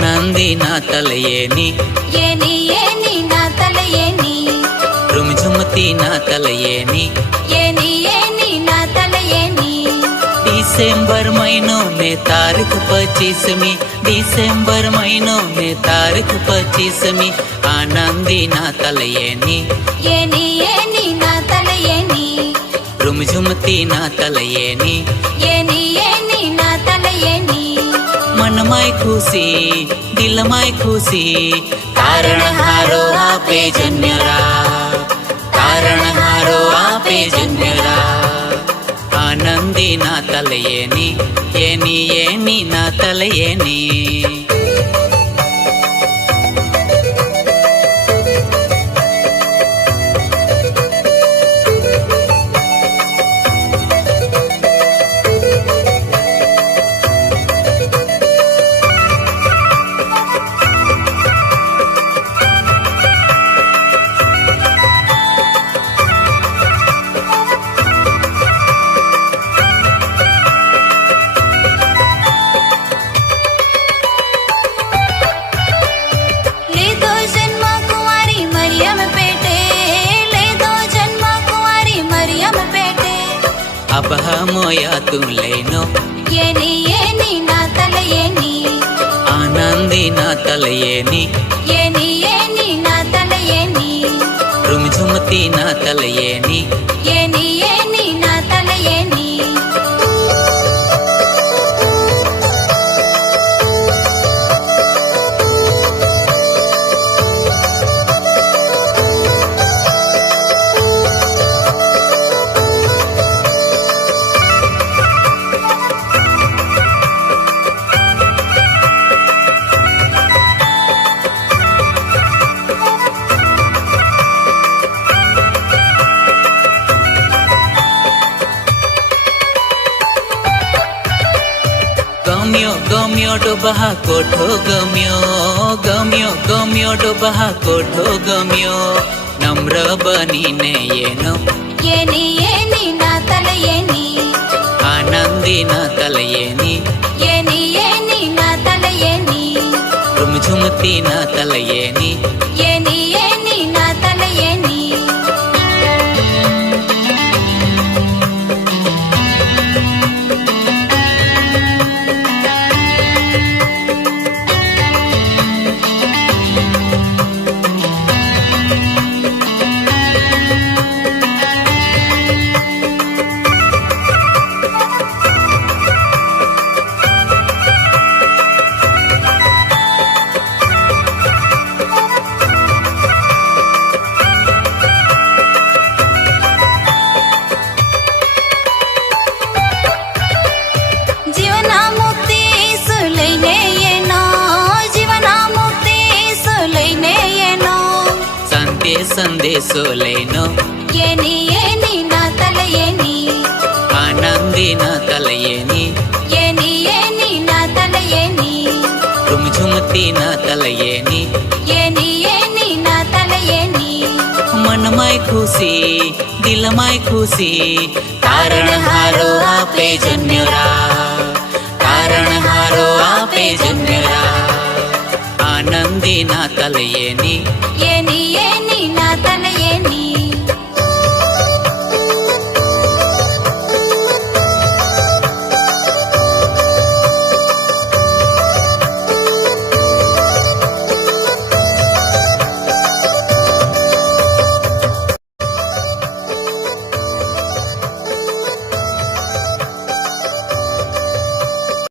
आनंदी ना तलयेनी येनी येनी ना तलयेनी रुमझुमती ना तलयेनी येनी येनी ना तलयेनी डिसेंबर महीनों में तारीख 25वीं डिसेंबर महीनों में तारीख 25वीं आनंदी ना तलयेनी येनी येनी ना तलयेनी रुमझुमती ना तलयेनी येनी येनी ना तलयेनी मन माय खुशी दिल माय खुशी कारण हारो आपे जन्यरा कारण हारो आपे जन्यरा आनंदी ना तलयेनी येनी येनी ना तलयेनी अब हमोया तू लेनो येनी येनी ना तलयेनी आनंदी ना तलयेनी येनी येनी ना तलयेनी रुमझुमती ना तलयेनी येनी येनी ना तलयेनी गम्यो गम्यो डोबहा कोठो गम्यो गम्यो गम्यो डोबहा कोठो गम्यो नम्र बनीने येनो येनी येनी ना तलयेनी आनंदी ना तलयेनी येनी येनी ना तलयेनी रुमझुमती ना तलयेनी येनी येनी ना तलयेनी संदेशो लेनो येनी येनी ना तलयेनी आनंदी ना तलयेनी येनी येनी ना तलयेनी रुमझुमती ना तलयेनी येनी येनी ना तलयेनी मन माय खुशी दिल माय खुशी कारण हारो आपे जन्यरा कारण हारो आपे जन्यरा आनंदी ना तलयेनी